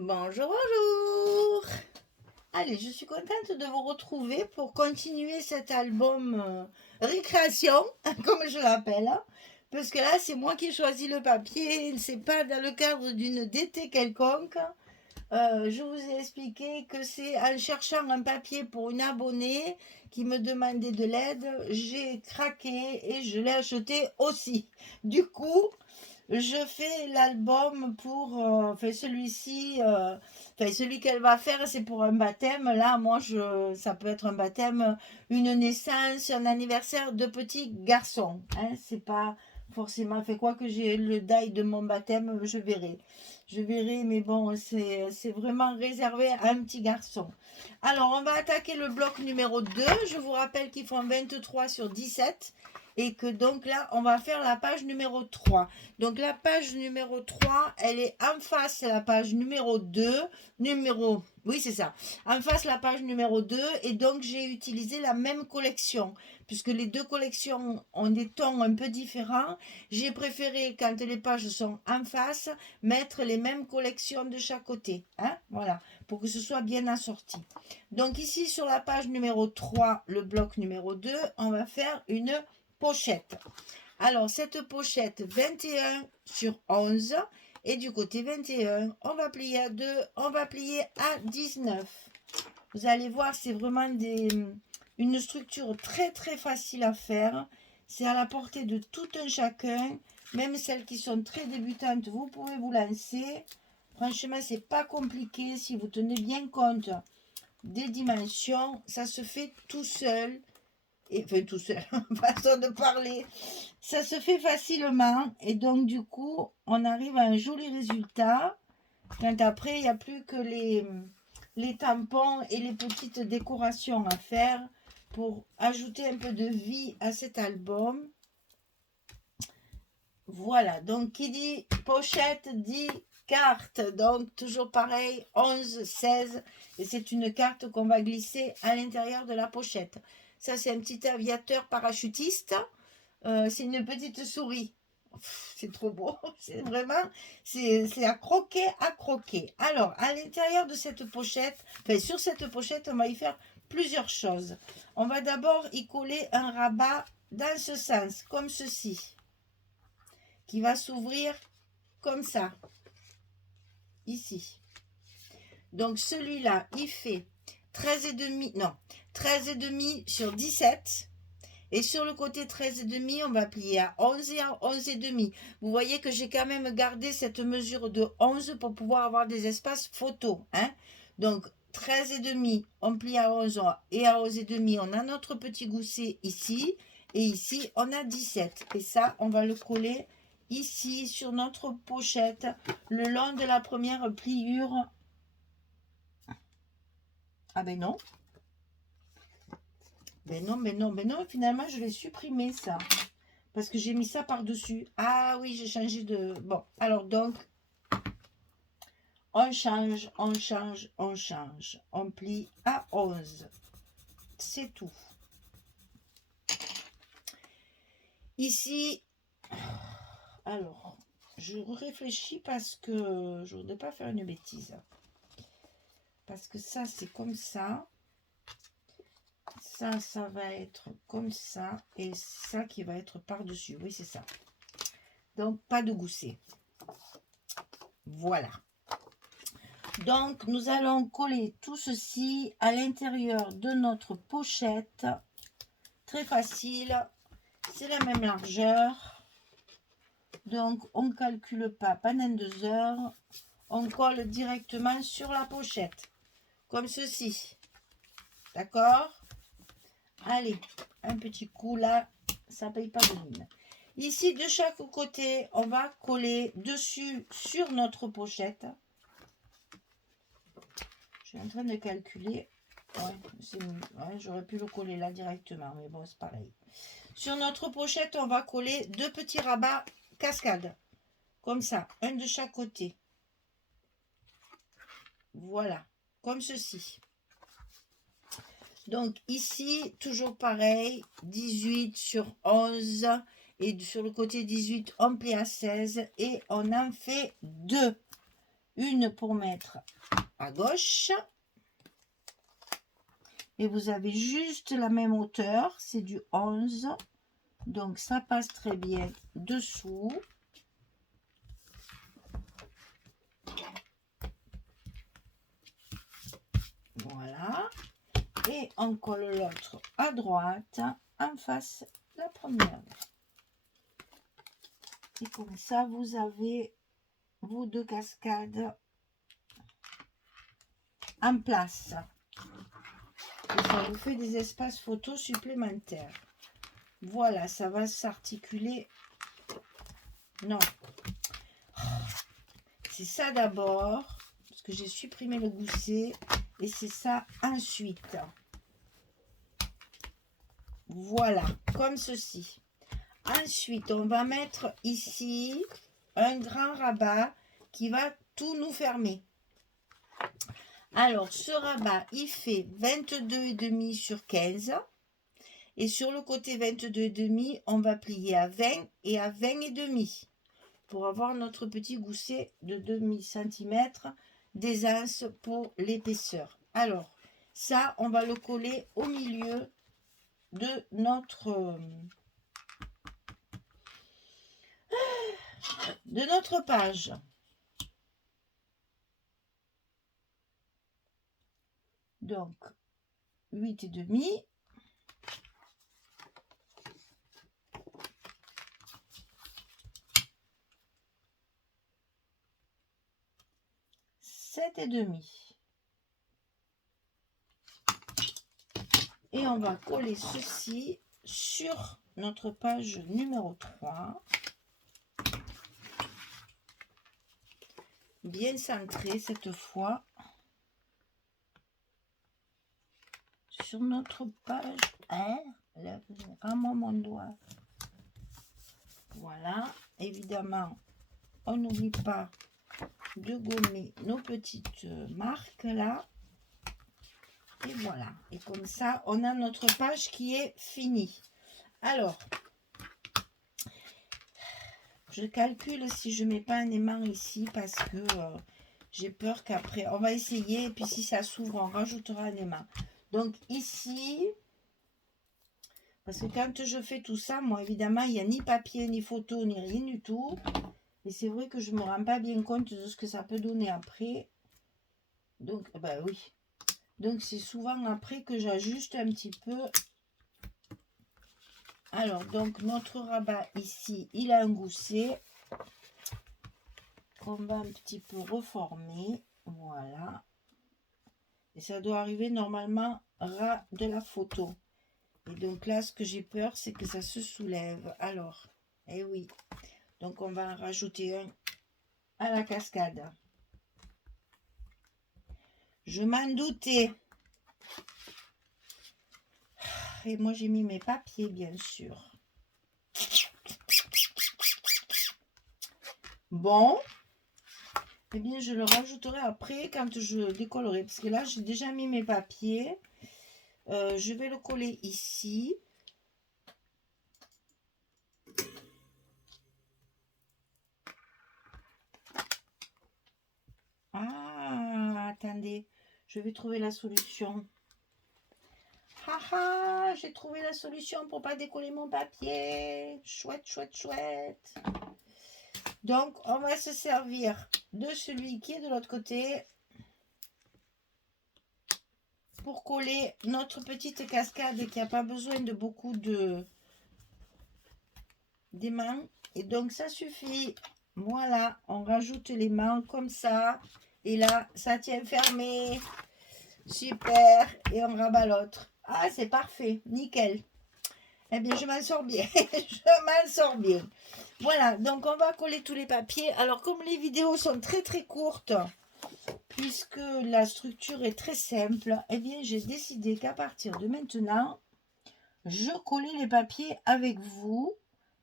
Bonjour, bonjour. Allez, je suis contente de vous retrouver pour continuer cet album récréation, comme je l'appelle. Parce que là, c'est moi qui ai choisi le papier, c'est pas dans le cadre d'une DT quelconque. Je vous ai expliqué que c'est en cherchant un papier pour une abonnée qui me demandait de l'aide, j'ai craqué et je l'ai acheté aussi. Du coup, je fais l'album pour, enfin celui-ci, enfin celui qu'elle va faire, c'est pour un baptême. Là, moi, ça peut être un baptême, une naissance, un anniversaire de petit garçon. Hein, c'est pas forcément fait quoi que j'ai le date de mon baptême, je verrai. Je verrai, mais bon, c'est vraiment réservé à un petit garçon. Alors, on va attaquer le bloc numéro 2. Je vous rappelle qu'ils font 23 sur 17 et que donc là, on va faire la page numéro 3. Donc la page numéro 3, elle est en face la page numéro 2, oui c'est ça, en face la page numéro 2, et donc j'ai utilisé la même collection, puisque les deux collections ont des tons un peu différents, j'ai préféré quand les pages sont en face, mettre les mêmes collections de chaque côté, hein, voilà, pour que ce soit bien assorti. Donc ici sur la page numéro 3, le bloc numéro 2, on va faire une pochette. Alors, cette pochette 21 sur 11 et du côté 21, on va plier à 2, on va plier à 19. Vous allez voir, c'est vraiment une structure très très facile à faire. C'est à la portée de tout un chacun. Même celles qui sont très débutantes, vous pouvez vous lancer. Franchement, c'est pas compliqué si vous tenez bien compte des dimensions. Ça se fait tout seul. Et, enfin, tout seul, façon de parler. Ça se fait facilement et donc du coup, on arrive à un joli résultat. Quand après, il n'y a plus que les tampons et les petites décorations à faire pour ajouter un peu de vie à cet album. Voilà, donc qui dit pochette dit carte. Donc toujours pareil, 11, 16. Et c'est une carte qu'on va glisser à l'intérieur de la pochette. Ça, c'est un petit aviateur parachutiste. C'est une petite souris. C'est trop beau. C'est vraiment, c'est à croquer, à croquer. Alors, à l'intérieur de cette pochette, enfin sur cette pochette, on va y faire plusieurs choses. On va d'abord y coller un rabat dans ce sens, comme ceci, qui va s'ouvrir comme ça, ici. Donc celui-là, il fait 13,5, non, 13,5 sur 17. Et sur le côté 13,5, on va plier à 11 et à 11,5. Vous voyez que j'ai quand même gardé cette mesure de 11 pour pouvoir avoir des espaces photos. Hein. Donc 13,5, on plie à 11 et à 11,5, on a notre petit gousset ici. Et ici, on a 17. Et ça, on va le coller ici sur notre pochette le long de la première pliure. Ah ben non. Ben non, ben non, ben non. Finalement, je vais supprimer ça. Parce que j'ai mis ça par-dessus. Ah oui, j'ai changé de... Bon, alors donc, on change, on change, on change. On plie à 11. C'est tout. Ici, alors, je réfléchis parce que je ne voudrais pas faire une bêtise. Parce que ça, c'est comme ça. Ça va être comme ça. Et ça qui va être par-dessus. Oui, c'est ça. Donc, pas de gousset. Voilà. Donc, nous allons coller tout ceci à l'intérieur de notre pochette. Très facile. C'est la même largeur. Donc, on ne calcule pas pendant 2 heures. On colle directement sur la pochette. Comme ceci. D'accord? Allez, un petit coup là. Ça ne paye pas de mine. Ici, de chaque côté, on va coller dessus sur notre pochette. Je suis en train de calculer. Ouais, j'aurais pu le coller là directement, mais bon, c'est pareil. Sur notre pochette, on va coller 2 petits rabats cascades. Comme ça, un de chaque côté. Voilà, comme ceci. Donc ici, toujours pareil, 18 sur 11. Et sur le côté 18, on plie à 16. Et on en fait 2. une pour mettre à gauche. Et vous avez juste la même hauteur, c'est du 11. Donc ça passe très bien dessous. Voilà. Et on colle l'autre à droite, en face la première. Et comme ça, vous avez vos deux cascades en place. Et ça vous fait des espaces photos supplémentaires. Voilà, ça va s'articuler. Non. C'est ça d'abord, parce que j'ai supprimé le gousset. Et c'est ça ensuite. Voilà, comme ceci. Ensuite, on va mettre ici un grand rabat qui va tout nous fermer. Alors, ce rabat, il fait 22,5 sur 15. Et sur le côté 22,5, on va plier à 20 et à 20,5 pour avoir notre petit gousset de demi centimètre d'aisance pour l'épaisseur. Alors, ça, on va le coller au milieu de notre page. Donc, 8,5. Et demi. Et on va coller ceci sur notre page numéro 3. Bien centré cette fois. Sur notre page 1. Vraiment mon doigt. Voilà. Évidemment, on n'oublie pas de gommer nos petites marques là. Et voilà. Et comme ça, on a notre page qui est finie. Alors, je calcule si je mets pas un aimant ici parce que j'ai peur qu'après, on va essayer. Et puis si ça s'ouvre, on rajoutera un aimant. Donc ici, parce que quand je fais tout ça, moi évidemment, il n'y a ni papier, ni photo, ni rien du tout. Et c'est vrai que je ne me rends pas bien compte de ce que ça peut donner après. Donc, bah oui. Donc, c'est souvent après que j'ajuste un petit peu. Alors, donc, notre rabat ici, il a un gousset qu'on va un petit peu reformer. Voilà. Et ça doit arriver normalement ras de la photo. Et donc là, ce que j'ai peur, c'est que ça se soulève. Alors, eh oui. Donc, on va en rajouter un à la cascade. Je m'en doutais. Et moi, j'ai mis mes papiers, bien sûr. Bon. Eh bien, je le rajouterai après quand je décollerai. Parce que là, j'ai déjà mis mes papiers. Je vais le coller ici. Ah, attendez. Je vais trouver la solution. Haha, j'ai trouvé la solution pour pas décoller mon papier. Chouette, chouette, chouette. Donc, on va se servir de celui qui est de l'autre côté pour coller notre petite cascade qui n'a pas besoin de beaucoup d'aimants. Et donc, ça suffit. Voilà, on rajoute l'aimant comme ça. Et là, ça tient fermé. Super. Et on rabat l'autre. Ah, c'est parfait. Nickel. Eh bien, je m'en sors bien. Je m'en sors bien. Voilà, donc on va coller tous les papiers. Alors, comme les vidéos sont très très courtes, puisque la structure est très simple, eh bien, j'ai décidé qu'à partir de maintenant, je collais les papiers avec vous.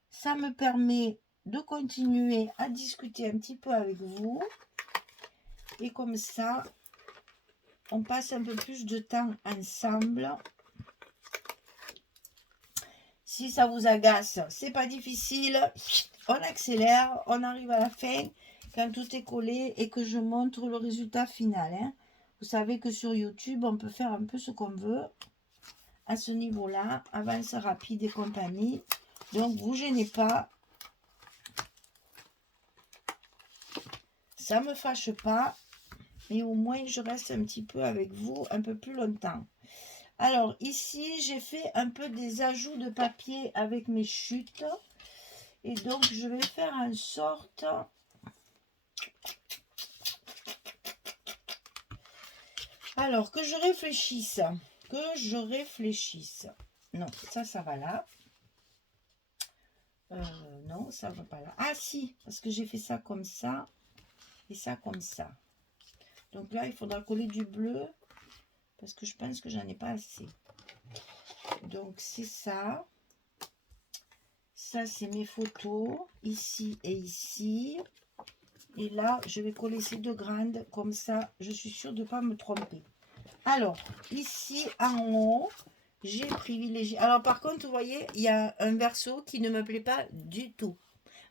Ça me permet de continuer à discuter un petit peu avec vous. Et comme ça, on passe un peu plus de temps ensemble. Si ça vous agace, c'est pas difficile. On accélère, on arrive à la fin quand tout est collé et que je montre le résultat final. Hein. Vous savez que sur YouTube, on peut faire un peu ce qu'on veut à ce niveau-là, avance rapide et compagnie. Donc, vous gênez pas. Ça me fâche pas, mais au moins, je reste un petit peu avec vous un peu plus longtemps. Alors, ici, j'ai fait un peu des ajouts de papier avec mes chutes. Et donc, je vais faire en sorte... Alors, que je réfléchisse. Non, ça va là. Non, ça va pas là. Ah, si, parce que j'ai fait ça comme ça. Et ça comme ça. Donc là, il faudra coller du bleu. Parce que je pense que j'en ai pas assez. Donc, c'est ça. Ça, c'est mes photos. Ici et ici. Et là, je vais coller ces deux grandes. Comme ça, je suis sûre de ne pas me tromper. Alors, ici, en haut, j'ai privilégié... Alors, par contre, vous voyez, il y a un verso qui ne me plaît pas du tout.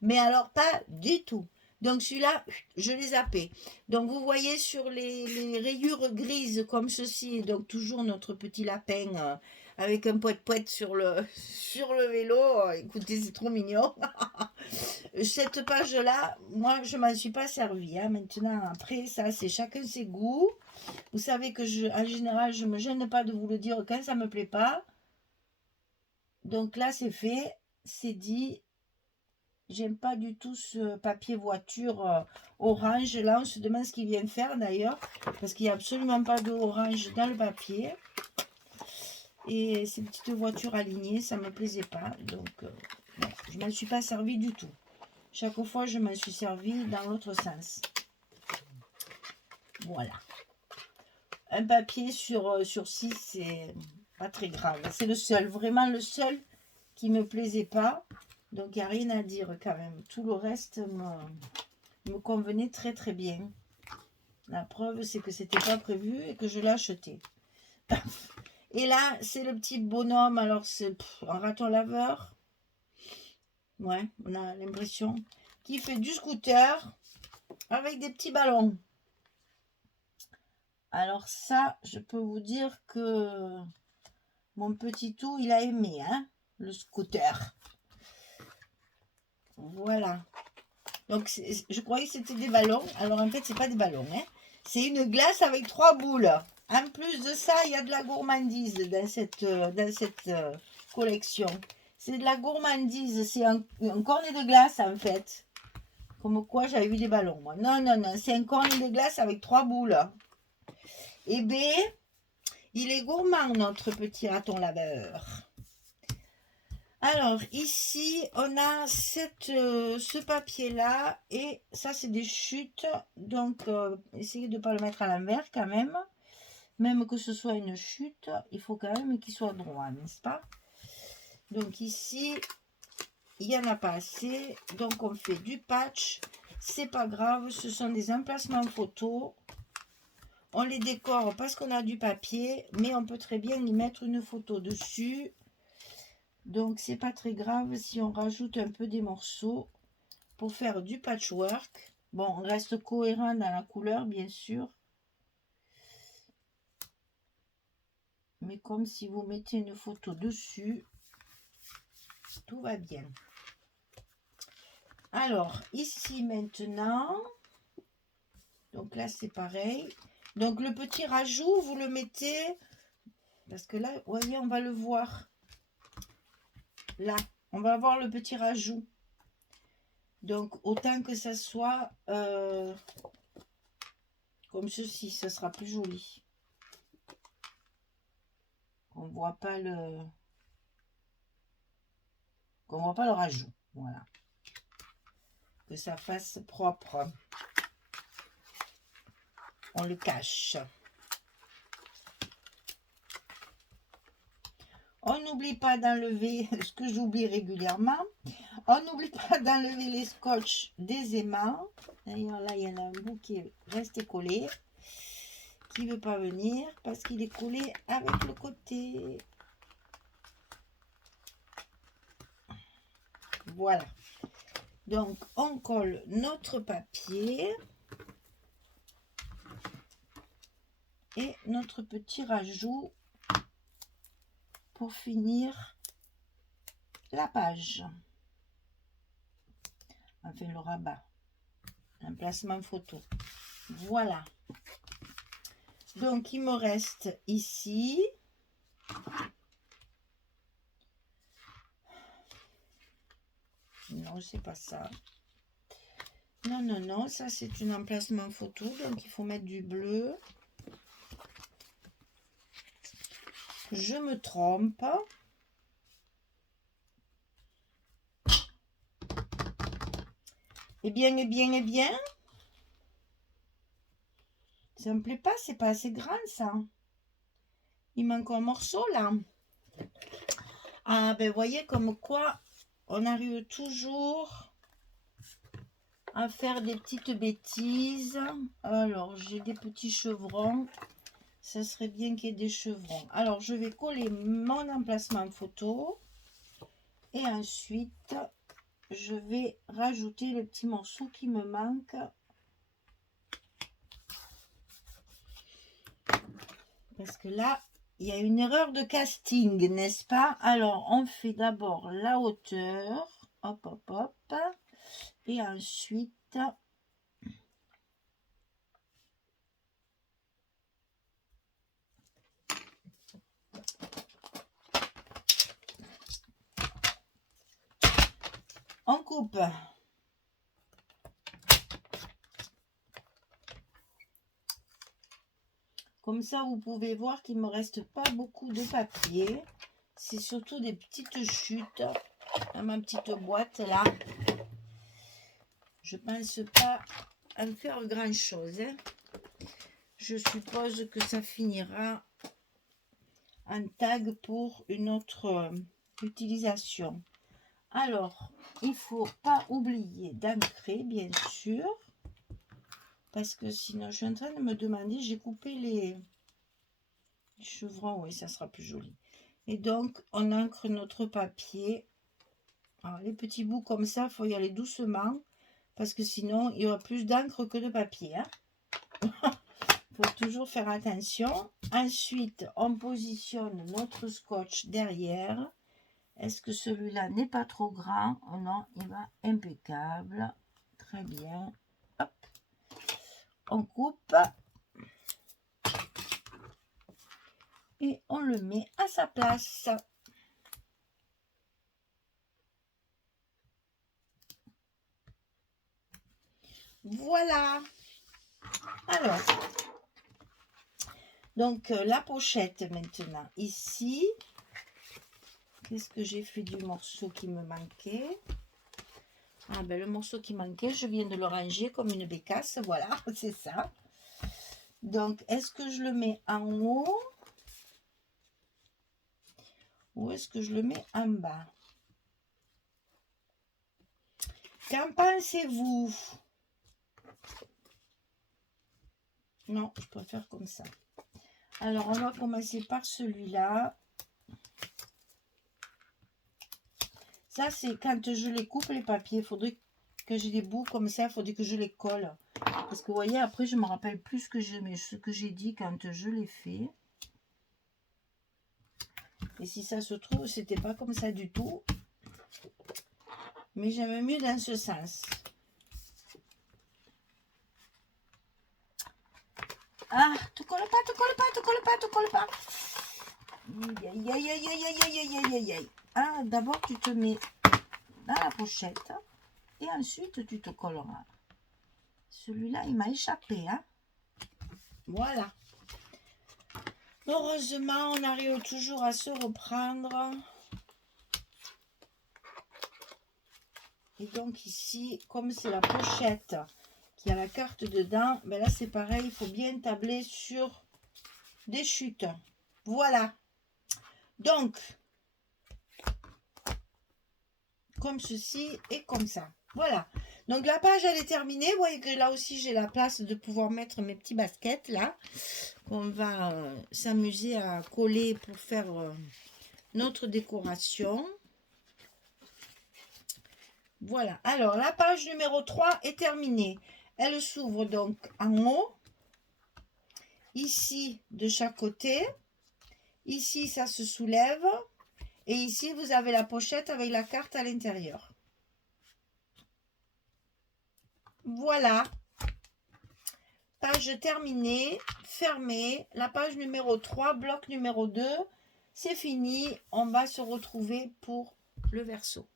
Mais alors, pas du tout. Donc, celui-là, je l'ai zappé. Donc, vous voyez sur les rayures grises comme ceci, donc toujours notre petit lapin avec un poète-poète sur le vélo. Écoutez, c'est trop mignon. Cette page-là, moi, je ne m'en suis pas servie. Hein. Maintenant, après, ça, c'est chacun ses goûts. Vous savez que, en général, je ne me gêne pas de vous le dire quand ça ne me plaît pas. Donc là, c'est fait. C'est dit. J'aime pas du tout ce papier voiture orange. Là, on se demande ce qu'il vient faire d'ailleurs. Parce qu'il n'y a absolument pas d'orange dans le papier. Et ces petites voitures alignées, ça ne me plaisait pas. Donc, bon, je ne m'en suis pas servi du tout. Chaque fois, je m'en suis servi dans l'autre sens. Voilà. Un papier sur 6, c'est pas très grave. C'est le seul, vraiment le seul qui ne me plaisait pas. Donc, il n'y a rien à dire quand même. Tout le reste me convenait très très bien. La preuve, c'est que c'était pas prévu et que je l'ai acheté. Et là, c'est le petit bonhomme. Alors, c'est un raton laveur. Ouais, on a l'impression. Qui fait du scooter avec des petits ballons. Alors ça, je peux vous dire que mon petit tout, il a aimé, hein, le scooter. Voilà. Donc, je croyais que c'était des ballons. Alors, en fait, c'est pas des ballons. Hein. C'est une glace avec 3 boules. En plus de ça, il y a de la gourmandise dans cette collection. C'est de la gourmandise. C'est un cornet de glace, en fait. Comme quoi, j'avais vu des ballons, moi. Non, non, non. C'est un cornet de glace avec 3 boules. Eh bien, il est gourmand, notre petit raton laveur. Alors, ici, on a ce papier-là, et ça, c'est des chutes. Donc, essayez de ne pas le mettre à l'envers quand même. Même que ce soit une chute, il faut quand même qu'il soit droit, n'est-ce pas? Donc, ici, il n'y en a pas assez. Donc, on fait du patch. C'est pas grave, ce sont des emplacements photos. On les décore parce qu'on a du papier, mais on peut très bien y mettre une photo dessus. Donc, c'est pas très grave si on rajoute un peu des morceaux pour faire du patchwork. Bon, on reste cohérent dans la couleur, bien sûr. Mais comme si vous mettez une photo dessus, tout va bien. Alors, ici maintenant, donc là, c'est pareil. Donc, le petit rajout, vous le mettez, parce que là, vous voyez, on va le voir. Là, on va voir le petit rajout. Donc, autant que ça soit comme ceci, ça sera plus joli. On voit pas le rajout. Voilà. Que ça fasse propre. On le cache. On n'oublie pas d'enlever, ce que j'oublie régulièrement, on n'oublie pas d'enlever les scotch des aimants. D'ailleurs, là, il y en a un bout qui est resté collé, qui ne veut pas venir parce qu'il est collé avec le côté. Voilà. Donc, on colle notre papier et notre petit rajout pour finir la page. Enfin, le rabat, l'emplacement photo. Voilà. Donc, il me reste ici. Non, c'est pas ça. Non, non, non, ça c'est un emplacement photo, donc il faut mettre du bleu. Je me trompe. Eh bien, eh bien, eh bien. Ça me plaît pas, c'est pas assez grand ça. Il manque un morceau là. Ah ben voyez comme quoi on arrive toujours à faire des petites bêtises. Alors j'ai des petits chevrons. Ça serait bien qu'il y ait des chevrons. Alors je vais coller mon emplacement photo. Et ensuite je vais rajouter le petit morceau qui me manque. Parce que là, il y a une erreur de casting, n'est-ce pas? Alors, on fait d'abord la hauteur. Hop, hop, hop. Et ensuite, on coupe. Comme ça, vous pouvez voir qu'il ne me reste pas beaucoup de papier. C'est surtout des petites chutes dans ma petite boîte là. Je pense pas en faire grand chose. Hein. Je suppose que ça finira en tag pour une autre utilisation. Alors, il ne faut pas oublier d'ancrer, bien sûr. Parce que sinon, je suis en train de me demander, j'ai coupé les chevrons, oui, ça sera plus joli. Et donc, on ancre notre papier. Alors, les petits bouts comme ça, il faut y aller doucement. Parce que sinon, il y aura plus d'encre que de papier. Hein. Il faut toujours faire attention. Ensuite, on positionne notre scotch derrière. Est-ce que celui-là n'est pas trop grand? Oh non, il va impeccable. Très bien. Hop. On coupe. Et on le met à sa place. Voilà. Alors, donc la pochette maintenant. Ici, qu'est-ce que j'ai fait du morceau qui me manquait? Ah ben le morceau qui manquait, je viens de le ranger comme une bécasse. Voilà, c'est ça. Donc, est-ce que je le mets en haut? Ou est-ce que je le mets en bas? Qu'en pensez-vous? Non, je préfère comme ça. Alors, on va commencer par celui-là. Ça, c'est quand je les coupe, les papiers. Il faudrait que j'ai des bouts comme ça. Il faudrait que je les colle. Parce que, vous voyez, après, je ne me rappelle plus ce que j'ai dit quand je l'ai fait. Et si ça se trouve, c'était pas comme ça du tout. Mais j'aime mieux dans ce sens. Ah, te colle pas, te colle pas, te colle pas, te colle pas. Aïe, aïe, aïe, aïe, aïe, aïe, aïe, aïe, aïe. Ah, d'abord, tu te mets dans la pochette. Et ensuite, tu te colleras. Celui-là, il m'a échappé. Hein. Voilà. Heureusement, on arrive toujours à se reprendre. Et donc ici, comme c'est la pochette qui a la carte dedans, ben là c'est pareil, il faut bien tabler sur des chutes. Voilà. Donc, comme ceci et comme ça. Voilà. Donc la page elle est terminée. Vous voyez que là aussi j'ai la place de pouvoir mettre mes petits baskets là. On va s'amuser à coller pour faire notre décoration. Voilà. Alors, la page numéro 3 est terminée. Elle s'ouvre donc en haut. Ici, de chaque côté. Ici, ça se soulève. Et ici, vous avez la pochette avec la carte à l'intérieur. Voilà. Page terminée, fermée. La page numéro 3, bloc numéro 2. C'est fini. On va se retrouver pour le verso.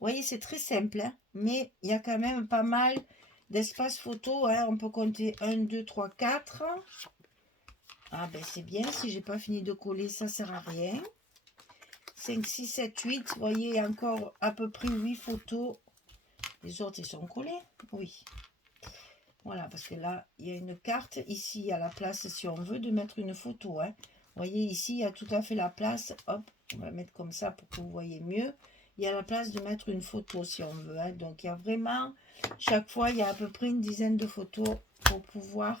Vous voyez, c'est très simple, hein, mais il y a quand même pas mal d'espace photo. Hein. On peut compter 1, 2, 3, 4. Ah ben c'est bien. Si j'ai pas fini de coller, ça sert à rien. 5, 6, 7, 8. Vous voyez, il y a encore à peu près 8 photos. Les autres, ils sont collés. Oui. Voilà, parce que là, il y a une carte. Ici, il y a la place, si on veut, de mettre une photo. Hein. Vous voyez, ici, il y a tout à fait la place. Hop, on va mettre comme ça pour que vous voyez mieux. Il y a la place de mettre une photo, si on veut. Hein. Donc, il y a vraiment, chaque fois, il y a à peu près une dizaine de photos pour pouvoir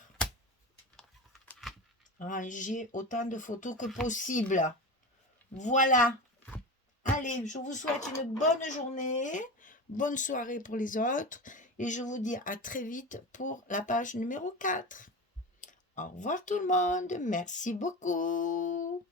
ranger autant de photos que possible. Voilà. Allez, je vous souhaite une bonne journée, bonne soirée pour les autres et je vous dis à très vite pour la page numéro 4. Au revoir tout le monde, merci beaucoup.